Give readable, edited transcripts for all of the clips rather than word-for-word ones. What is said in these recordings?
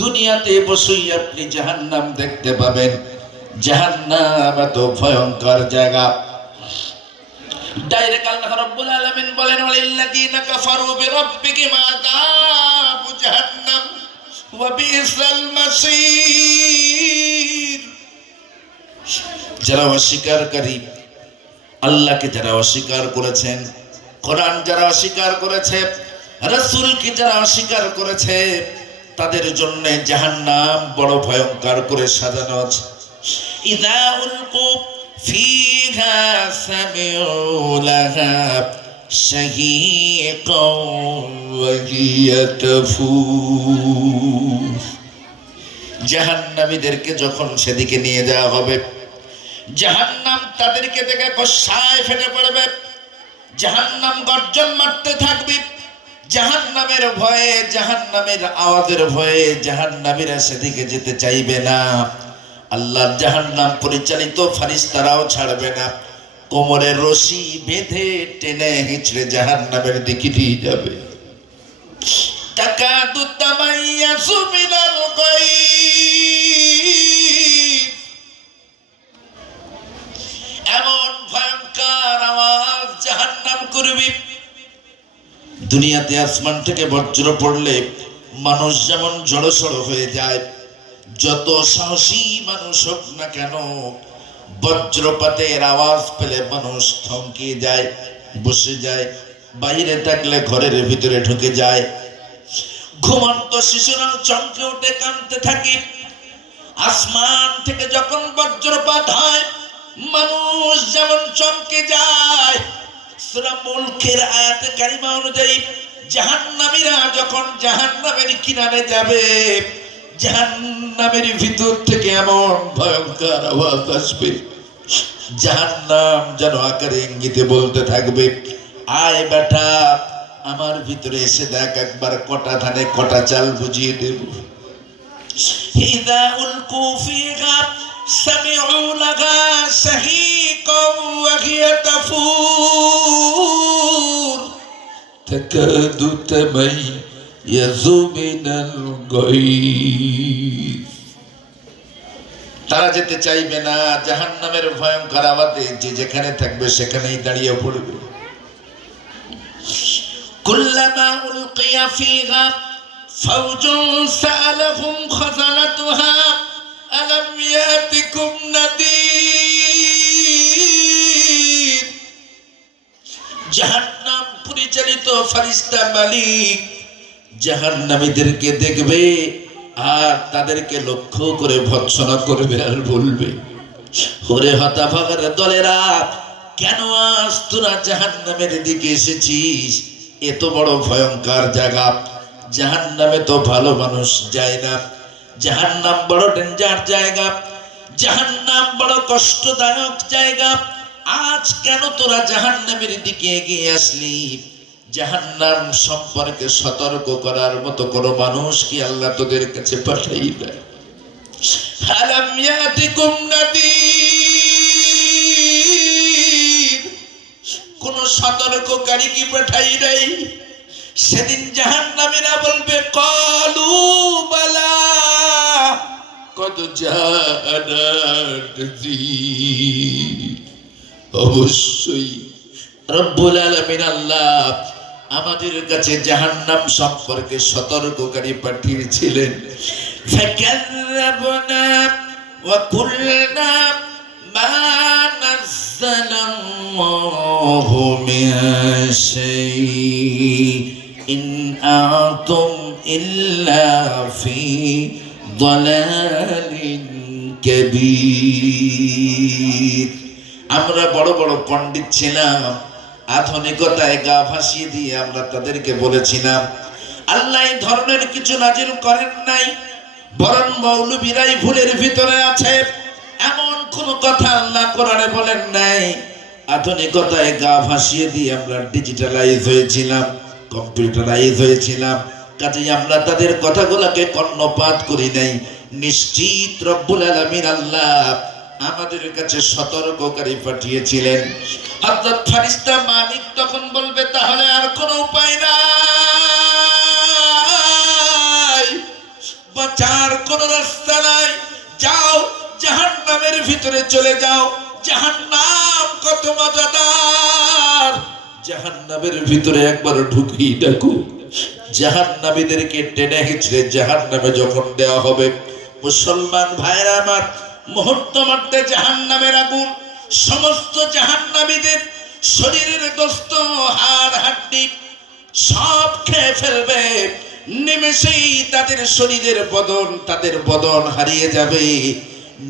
দুনিয়াতে বসেই আপনি জাহান্নাম দেখতে পাবেন। জাহান্নাম এত ভয়ঙ্কর জায়গা। ডাইরেক্ট আল্লাহ রাব্বুল আলামিন বলেন, ওয়ালিল্লাযীনা কাফারু বিরাব্বিহিম আযাবু জাহান্নাম ওয়া বিসাল মাসীর। যারা অস্বীকারকারী, আল্লাহকে যারা অস্বীকার করেছেন, কোরআন যারা অস্বীকার করেছে, রাসূলকে যারা অস্বীকার করেছে, তাদের জন্য জাহান্নাম বড় ভয়ঙ্কর করে সাজানো আছে। ইযা উলকু ফিহা সামিউ লাহা শাহীকান ওয়া হিয়া তাফুর। জাহান্নামীদেরকে যখন সেদিকে নিয়ে যাওয়া হবে, জাহান্নাম তাদেরকে দেখে কষায় ফেটে পড়বে। জাহান্নাম গর্জন মারতে থাকবে। জাহান্নামের ভয়ে, জাহান্নামের আওয়াজের ভয়ে জাহান্নামীরা সেদিকে যেতে চাইবে না। আল্লাহর জাহান্নাম পরিচালিত ফেরেশতারাও ছাড়বে না। কোমরের রশি বেঁধে টেনে হিঁচড়ে জাহান্নামের দিকে নিয়ে যাবে। তাকাদু তামাইয়াজু মিনাল গায়ব। এমন ভয়ঙ্কর আওয়াজ জাহান্নাম করবে। দুনিয়াতে আসমান থেকে বজ্র পড়লে মানুষ যেমন জড়সড় হয়ে যায়, যত সাহসী মানুষ হোক না কেন, বজ্রপাতের আওয়াজ পেলে মানুষ থমকে যায়, বসে যায়, বাইরে থাকলে ঘরের ভিতরে ঢুকে যায়। ঘুমন্ত শিশুরা চমকে উঠে কাঁদতে থাকে। আসমান থেকে যখন বজ্রপাত হয়, মানুষ যেমন চমকে যায়। সূরা মুলকের আয়াতে কারিমা অনুযায়ী জাহান্নামীরা যখন জাহান্নামের কিনারে যাবে, জাহান্নামের ভিতর থেকে এমন ভয়ঙ্কর আওয়াজ আসবে, জাহান্নাম যেন আকারে ইঙ্গিতে বলতে থাকবে, আয় বেটা, আমার ভিতরে এসে দেখ, একবার কটা ধানে কটা চাল বুঝিয়ে দেব। ইযা উলকু ফিহা সামিউ লাহা শাহীকান ওয়া হিয়া তাফুর তাকাদু তামাইয়াজু মিনাল গায়ব। তারা যেতে চাইবে না। জাহান্নামের ভয়ঙ্কর আওয়াজে যে যেখানে থাকবে সেখানেই দাঁড়িয়ে পড়বে। কুল্লামা উলকিয়া ফিহা ফাওজুন সাআলাহুম খাযানাতুহা আলাম ইয়াতিকুম নাদির। জাহান্নাম পরিচালিত ফেরেশতা মালিক জাহান্নামীদেরকে দেখবে আর তাদেরকে লক্ষ্য করে ভর্ৎসনা করবে আর বলবে, ওরে হতভাগার দলেরা, কেন আজ তোরা জাহান্নামের দিকে এসেছিস? এত বড় ভয়ঙ্কর জায়গা। জাহান্নামে তো ভালো মানুষ যায় না। জাহান্নাম বড় ডেঞ্জার জায়গা। জাহান্নাম বড় কষ্টদায়ক জায়গা। আজ কেন তোরা জাহান্নামের দিকে এগিয়ে আসলি? জাহান্নাম সম্পর্কে সতর্ক করার মতো কোনো মানুষ কি আল্লাহ তোদের কাছে পাঠাইবে? আলাম ইয়াতিকুম নাদির, কোন সতর্ককারী কি পাঠাই নাই? সেদিন জাহান্নামীরা বলবে, ক্বালু বালা কদ জাআনা নাযীর। অবশ্যই রব্বুল আলামিন আল্লাহ আমাদের কাছে জাহান্নাম সম্পর্কে সতর্ককারী পাঠিয়েছিলেন। ফাকাযযাবনা ওয়া কুলনা মা নাযালাল্লাহু মিন শাইইন আনতুম ইল্লা ফি দালালিন কাবীর। আমরা বড় বড় পণ্ডিত ছিলাম, আধুনিকতায় গা ভাসিয়ে দিয়ে আমরা তাদেরকে বলেছিলাম আল্লাহ এই ধরনের কিছু নাজিল করেন নাই, বরং মৌলবীরাই ভুলের ভিতরে আছে, এমন কোন কথা আল্লাহ কোরআনে বলেন নাই। আধুনিকতায় গা ভাসিয়ে দিয়ে আমরা ডিজিটালাইজ হয়েছিলাম, কম্পিউটারাইজ হয়েছিলাম, কাজেই আমরা তাদের কথাগুলোকে কর্ণপাত করি নাই। নিশ্চিত রব্বুল আলামিন আল্লাহ আমাদের কাছে সতর্ককারী পাঠিয়েছিলেন। হযরত ফেরেশতা মালিক তখন বলবে, তাহলে আর কোনো উপায় নাই, বাঁচার কোন রাস্তা নাই, যাও জাহান্নামের ভিতরে চলে যাও। জাহান্নাম কত মজাদার, জাহান্নামের ভিতরে একবার ঢুকি দেখো। জাহান্নামীদেরকে টেনে হিচড়ে জাহান্নামে যখন দেওয়া হবে, মুসলমান ভাইরা আমার, মুহূর্ত মধ্যে জাহান্নামের আগুন সমস্ত জাহান্নামীদের শরীরের গোস্ত, হাড় হাড্ডি সব খেয়ে ফেলবে। নিমেষেই তাদের শরীরের বদন, তাদের বদন হারিয়ে যাবে।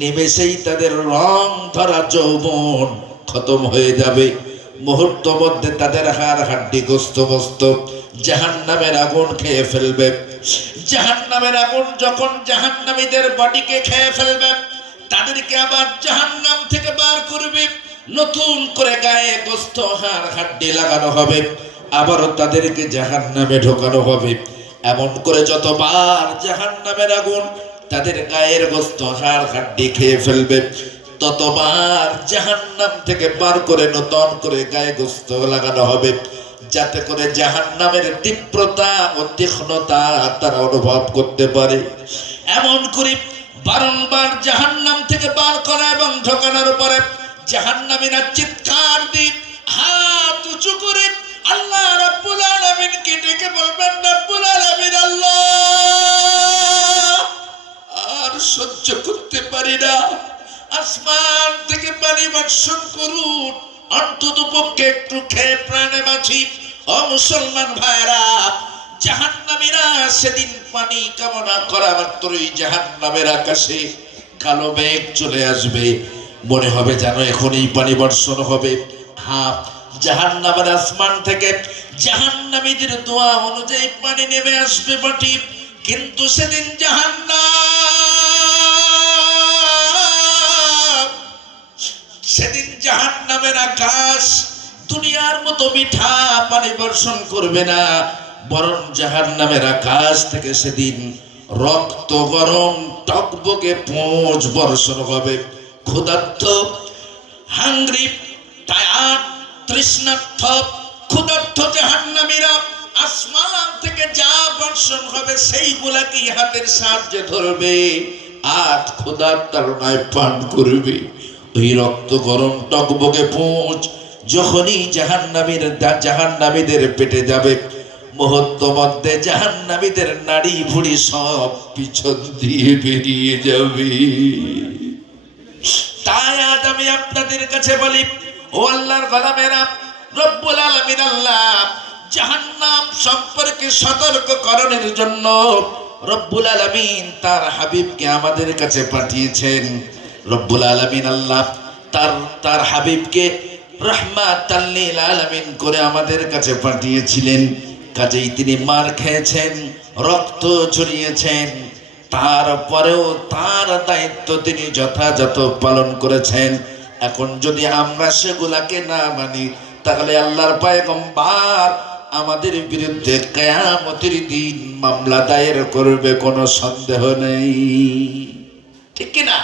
নিমেষেই তাদের রং ধরা যৌবন খতম হয়ে যাবে। মুহূর্ত মধ্যে তাদের হাড় হাড্ডি গোস্ত বস্ত জাহান্নামের আগুন খেয়ে ফেলবে। জাহান্নামের আগুন যখন জাহান্নামীদের বডিকে খেয়ে ফেলবে, তাদেরকে আবার জাহান্নাম থেকে বার করবে। নতুন করে গায়ে গোস্ত হাড় হাড্ডি লাগানো হবে, আবারও তাদেরকে জাহান্নামে ঢোকানো হবে। এমন করে যতবার জাহান্নামের আগুন তাদের গায়ের গোস্ত হাড় হাড্ডি খেয়ে ফেলবে, ততবার জাহান্নাম থেকে বার করে নতুন করে গায়ে গোস্ত লাগানো হবে, যাতে করে জাহান্নামের তীব্রতা ও তীক্ষ্ণতা তারা অনুভব করতে পারে। এমন করে বারংবার জাহান্নাম থেকে বার করা এবং ঢোকানোর পরে জাহান্নামীরা চিৎকার দিয়ে হাত উঁচু করে আল্লাহ রাব্বুল আলামিনকে ডেকে বলবেন, রাব্বুল আলামিন আল্লাহ, আর সহ্য করতে পারি না, আসমান থেকে পানি বর্ষণ করুন, অন্তত পক্ষে একটু খেয়ে প্রাণে বাঁচি। ও মুসলমান ভাইরা, জাহান্নামীরা সেদিন পানি কামনা করা মাত্রই জাহান্নামের আকাশে কালো মেঘ চলে আসবে। মনে হবে যেন এখনই পানি বর্ষণ হবে। হ্যাঁ, জাহান্নামের আসমান থেকে জাহান্নামীদের দোয়া অনুযায়ী পানি নেমে আসবে বটে, কিন্তু সেদিন জাহান্নামের আকাশ দুনিয়ার মতো মিঠা পানি বর্ষণ করবে না, বরং জাহান্নামের আকাশ থেকে সেদিন রক্ত গরম টকবকে পোঁচ বর্ষণ হবে। ক্ষুধার্ত, হাংরি, টায়ার্ড, তৃষ্ণার্থ, ক্ষুধার্ত জাহান্নামীরা আসমান থেকে যা বর্ষণ হবে সেইগুলাকে হাতের সাহায্যে ধরবে আর ক্ষুধার তাড়নায় পান করবে। ওই রক্ত গরম টকবকে পোঁচ যখনই জাহান্নামীদের পেটে যাবে, মুহূর্ত মধ্যে জাহান্নামীদের নাড়ি ভুড়ি সব পিছন দিয়ে বেরিয়ে যাবে। তাই আজ আমি আপনাদের কাছে বলি, ও আল্লাহর গোলামেরা, রব্বুল আলামিন আল্লাহ জাহান্নাম সম্পর্কে সতর্ককরণের জন্য রব্বুল আলামিন তার হাবিবকে আমাদের কাছে পাঠিয়েছেন। রব্বুল আলামিন আল্লাহ তার হাবিবকে রাহমাতাল লিল আলামিন করে আমাদের কাছে পাঠিয়েছিলেন। কাজেই তিনি মার খেয়েছেন, রক্ত ঝরিয়েছেন, তারপরেও তার দায়িত্ব তিনি যথাযথ পালন করেছেন। এখন যদি আমরা সেগুলাকে না মানি, তাহলে আল্লাহর পয়গম্বর আমাদের বিরুদ্ধে কিয়ামতের দিন মামলা দায়ের করবে, কোনো সন্দেহ নেই। ঠিক কিনা?